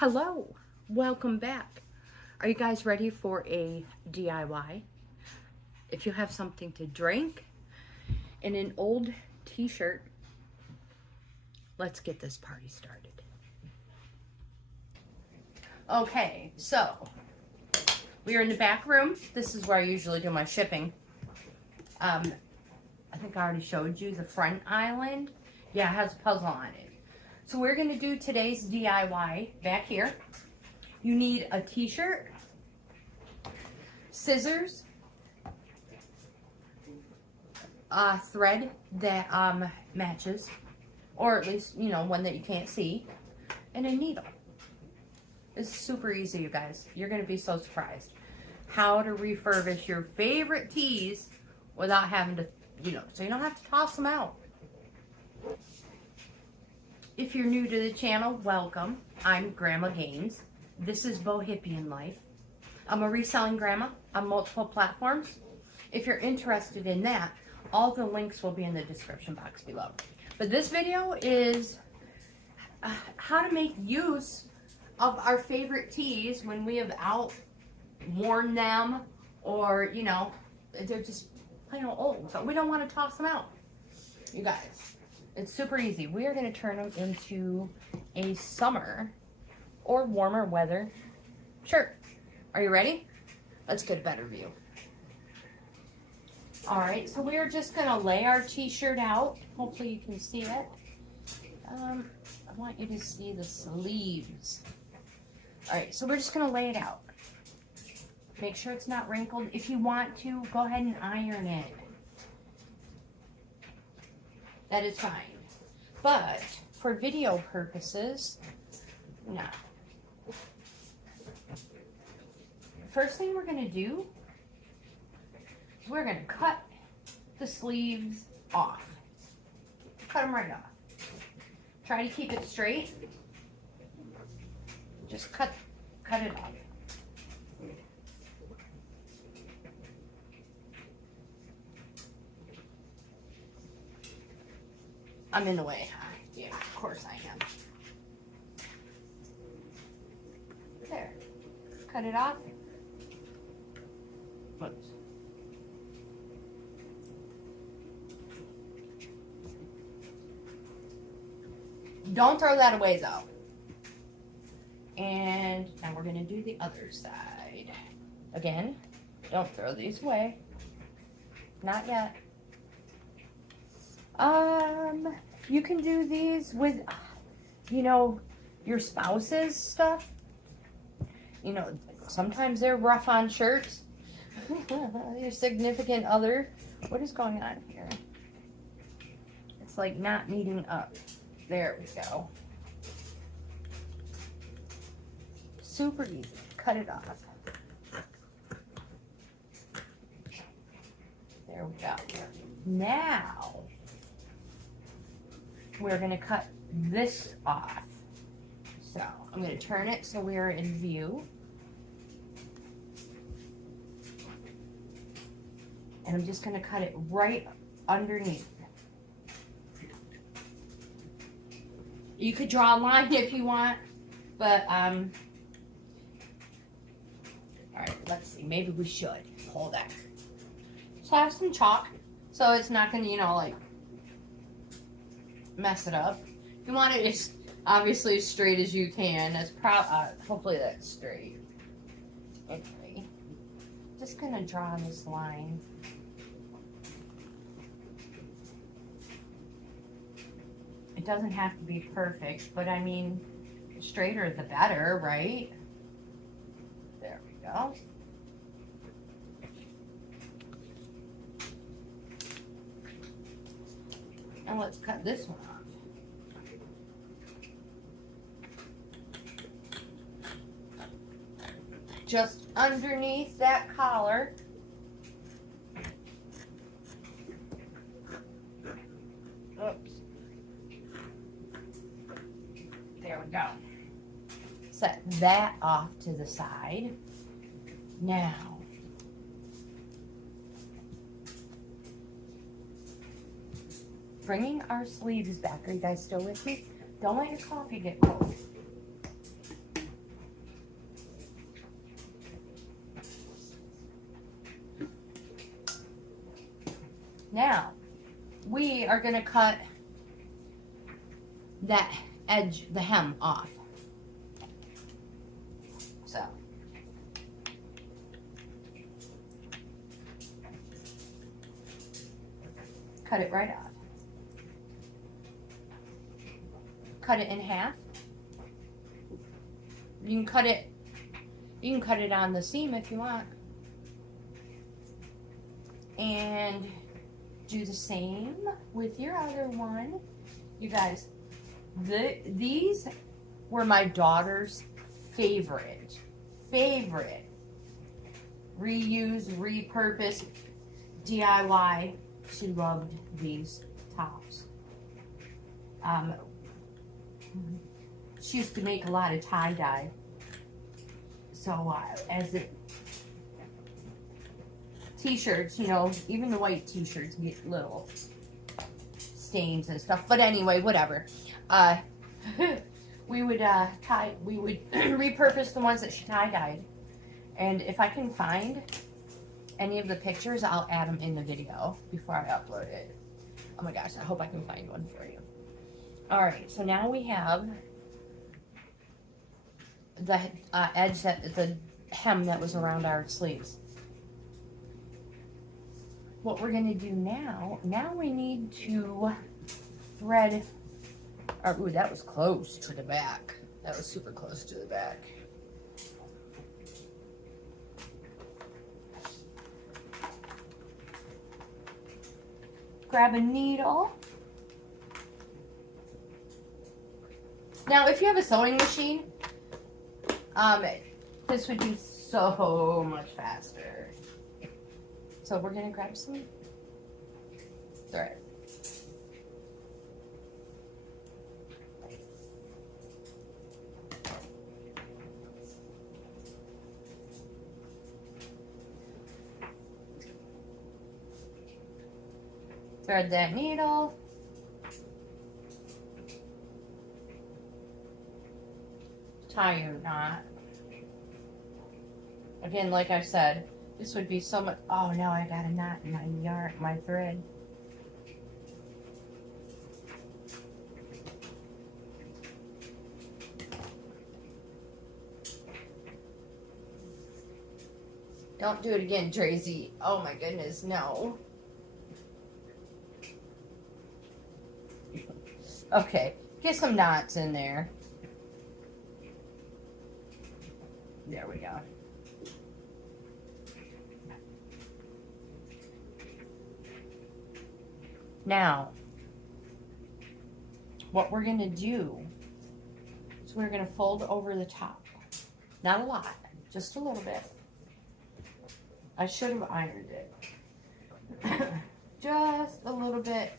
Hello, welcome back. Are you guys ready for a DIY? If you have something to drink and an old t-shirt, let's get this party started. Okay, so we are in the back room. This is where I usually do my shipping. I think I already showed you the front island. Yeah, it has a puzzle on it. So we're going to do today's DIY back here. You need a t-shirt, scissors, thread that matches, or at least, you know, one that you can't see, and a needle. It's super easy, you guys. You're going to be so surprised how to refurbish your favorite tees without having to, so you don't have to toss them out. If you're new to the channel, welcome. I'm Grandma GAINZ. This is Bohippianlife. I'm a reselling grandma on multiple platforms. If you're interested in that, all the links will be in the description box below. But this video is how to make use of our favorite tees when we have outworn them, or, they're just plain old, but we don't want to toss them out. You guys, it's super easy. We are going to turn them into a summer or warmer weather shirt. Are you ready? Let's get a better view. All right, so we are just going to lay our t-shirt out. Hopefully you can see it. I want you to see the sleeves. All right, so we're just going to lay it out. Make sure it's not wrinkled. If you want to, go ahead and iron it. That is fine. But for video purposes, no. First thing we're going to do is we're going to cut the sleeves off. Cut them right off. Try to keep it straight. Just cut it off. I'm in the way. Yeah, of course I am. There. Cut it off. Whoops. Don't throw that away though. And now we're going to do the other side. Again, don't throw these away. Not yet. You can do these with, your spouse's stuff. Sometimes they're rough on shirts. Your significant other. What is going on here? It's like not meeting up. There we go. Super easy. Cut it off. There we go. Now, we're going to cut this off. So, I'm going to turn it so we're in view. And I'm just going to cut it right underneath. You could draw a line if you want, but, all right, let's see. Maybe we should. Hold that. So I have some chalk, so it's not going to, like, mess it up. You want it as obviously as straight as you can. That's hopefully that's straight. Okay. Just gonna draw this line. It doesn't have to be perfect, but I mean, the straighter the better, right? There we go. And let's cut this one off. Just underneath that collar. Oops. There we go. Set that off to the side. Now, bringing our sleeves back. Are you guys still with me? Don't let your coffee get cold. Now, we are going to cut that edge, the hem off. So, cut it right off. Cut it in half. You can cut it on the seam if you want. And do the same with your other one. You guys, these were my daughter's favorite. Reuse, repurpose, DIY. She loved these tops. She used to make a lot of tie-dye. So as it t-shirts, you know, even the white t-shirts get little stains and stuff. But anyway, whatever. We would repurpose the ones that she tie-dyed. And if I can find any of the pictures, I'll add them in the video before I upload it. Oh my gosh, I hope I can find one for you. Alright, so now we have the edge, the hem that was around our sleeves. What we're going to do now we need to thread our, ooh, that was close to the back. That was super close to the back. Grab a needle. Now, if you have a sewing machine, this would be so much faster. So we're gonna grab some thread. Thread that needle. Tie your knot. Again, like I said, this would be so much. Oh no, I got a knot in my thread. Don't do it again, Tracy. Oh my goodness, no. Okay, get some knots in there. There we go. Now, what we're going to do is we're going to fold over the top. Not a lot, just a little bit. I should have ironed it. Just a little bit.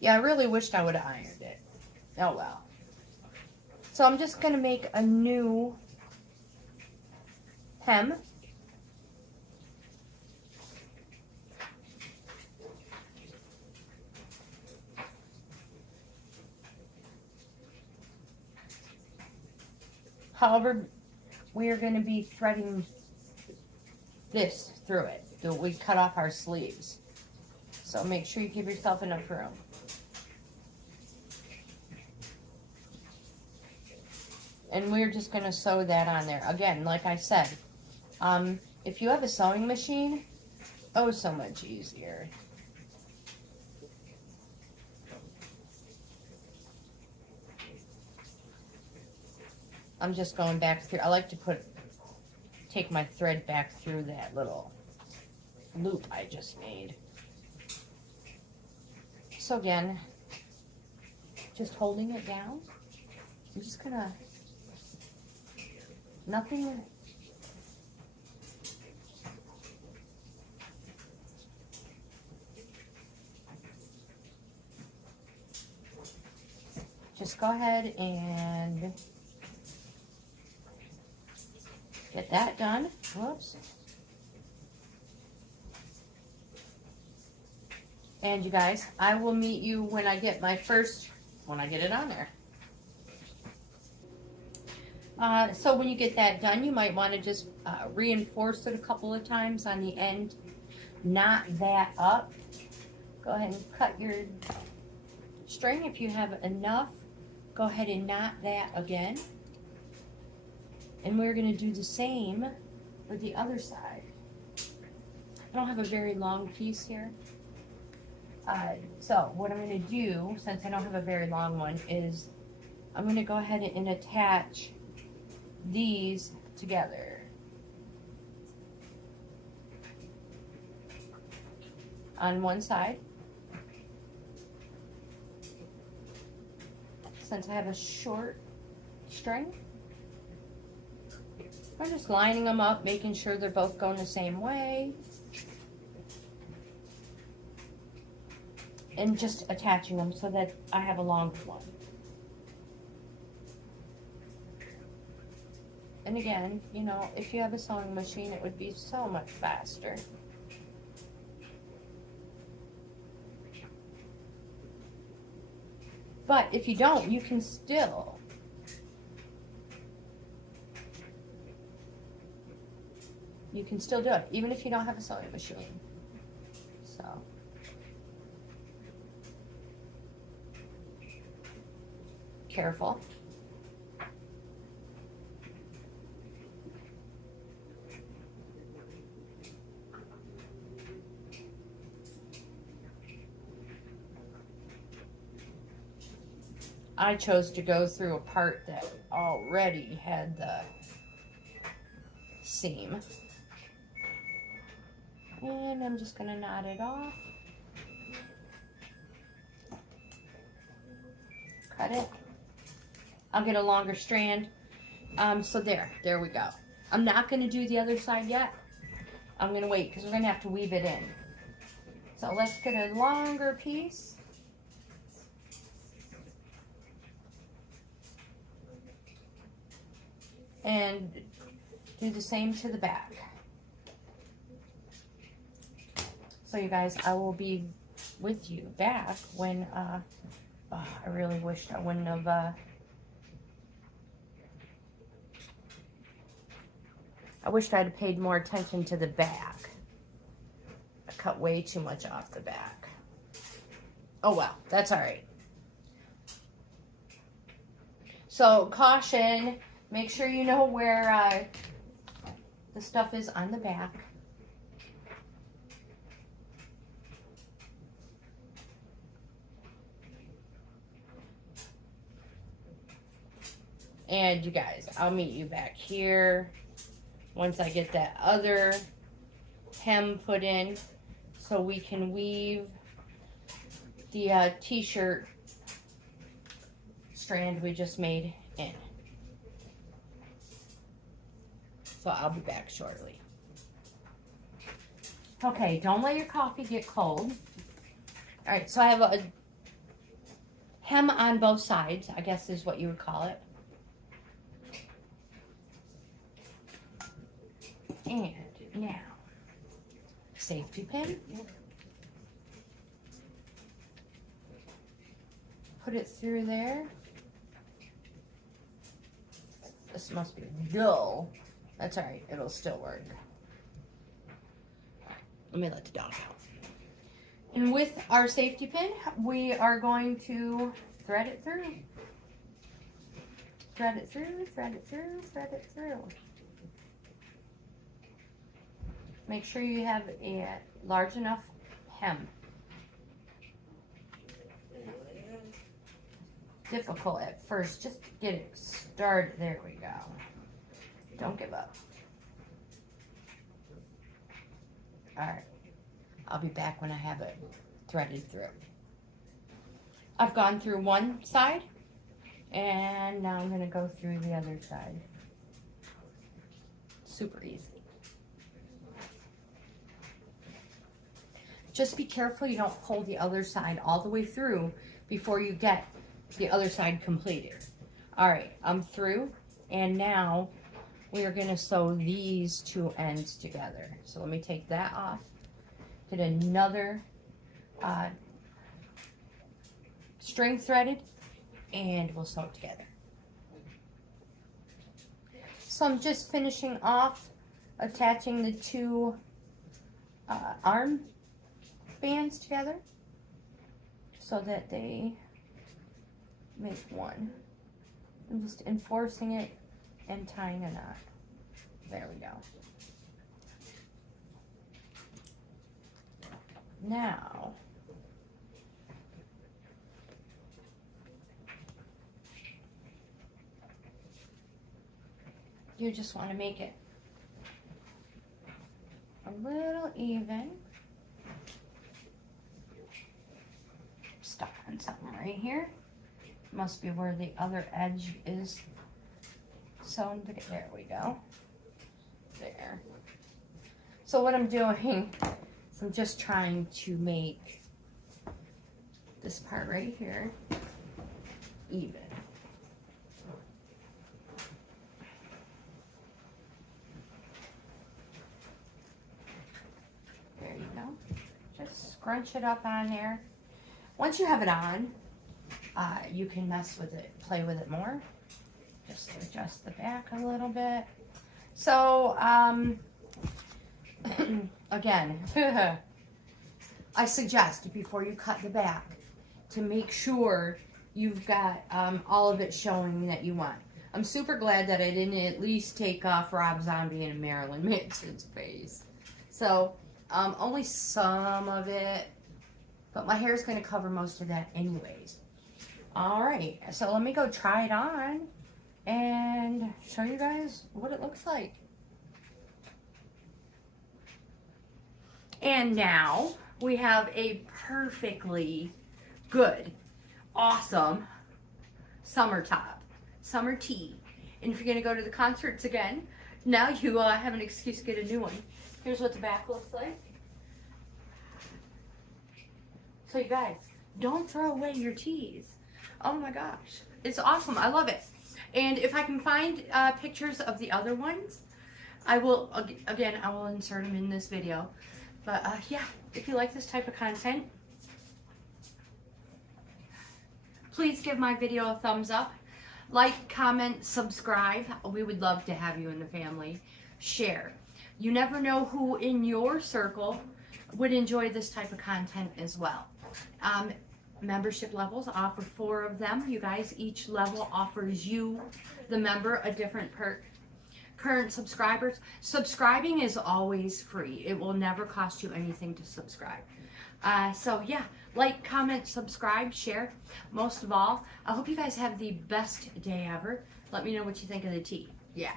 Yeah, I really wished I would have ironed it. Oh well. So I'm just going to make a new hem. However, we are going to be threading this through it. We cut off our sleeves. So make sure you give yourself enough room. And we're just going to sew that on there. Again, like I said, if you have a sewing machine, oh, so much easier. I'm just going back through. I like to take my thread back through that little loop I just made. So again, just holding it down. I'm just gonna, nothing. Just go ahead and get that done. Whoops. And you guys, I will meet you when I get it on there. So when you get that done, you might want to just reinforce it a couple of times on the end. Knot that up. Go ahead and cut your string if you have enough. Go ahead and knot that again. And we're going to do the same with the other side. I don't have a very long piece here. So what I'm going to do, since I don't have a very long one, is I'm going to go ahead and attach these together. On one side. Since I have a short string, I'm just lining them up, making sure they're both going the same way. And just attaching them so that I have a longer one. And again, you know, if you have a sewing machine, it would be so much faster. But if you don't, you can still do it, even if you don't have a sewing machine. So. Careful. I chose to go through a part that already had the seam. And I'm just going to knot it off. Cut it. I'll get a longer strand. So there we go. I'm not going to do the other side yet. I'm going to wait because we're going to have to weave it in. So let's get a longer piece. And do the same to the back. So you guys, I will be with you back when, I really wished I wouldn't have, I wished I'd have paid more attention to the back. I cut way too much off the back. Oh well, that's all right. So caution, make sure you know where the stuff is on the back. And you guys, I'll meet you back here once I get that other hem put in so we can weave the t-shirt strand we just made in. So I'll be back shortly. Okay, don't let your coffee get cold. All right, so I have a hem on both sides, I guess is what you would call it. And now, safety pin. Put it through there. This must be dull. That's all right, it'll still work. Let me let the dog out. And with our safety pin, we are going to thread it through. Thread it through, thread it through, thread it through. Make sure you have a large enough hem. Difficult at first, just to get it started. There we go. Don't give up. All right, I'll be back when I have it threaded through. I've gone through one side, and now I'm gonna go through the other side. Super easy. Just be careful you don't pull the other side all the way through before you get the other side completed. All right, I'm through, and now we are gonna sew these two ends together. So let me take that off, get another string threaded, and we'll sew it together. So I'm just finishing off attaching the two arm bands together so that they make one. I'm just enforcing it and tying a knot. There we go. Now, you just want to make it a little even. Stuck on something right here. Must be where the other edge is sewn together. There we go. There. So what I'm doing is I'm just trying to make this part right here even. There you go. Just scrunch it up on there. Once you have it on, you can mess with it, play with it more. Just adjust the back a little bit. So, again, I suggest before you cut the back to make sure you've got all of it showing that you want. I'm super glad that I didn't at least take off Rob Zombie and Marilyn Manson's face. So, only some of it, but my hair is going to cover most of that anyways. Alright, so let me go try it on and show you guys what it looks like. And now we have a perfectly good, awesome summer top, summer tee. And if you're going to go to the concerts again, now you have an excuse to get a new one. Here's what the back looks like. So you guys, don't throw away your tees. Oh my gosh, it's awesome. I love it. And if I can find pictures of the other ones, I will, again, I will insert them in this video. But yeah, if you like this type of content, please give my video a thumbs up. Like, comment, subscribe. We would love to have you in the family. Share. You never know who in your circle would enjoy this type of content as well. Membership levels, offer 4 of them. You guys, each level offers you, the member, a different perk. Current subscribers, subscribing is always free. It will never cost you anything to subscribe. So yeah, like, comment, subscribe, share. Most of all, I hope you guys have the best day ever. Let me know what you think of the tea. Yeah.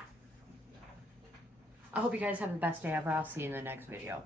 I hope you guys have the best day ever. I'll see you in the next video.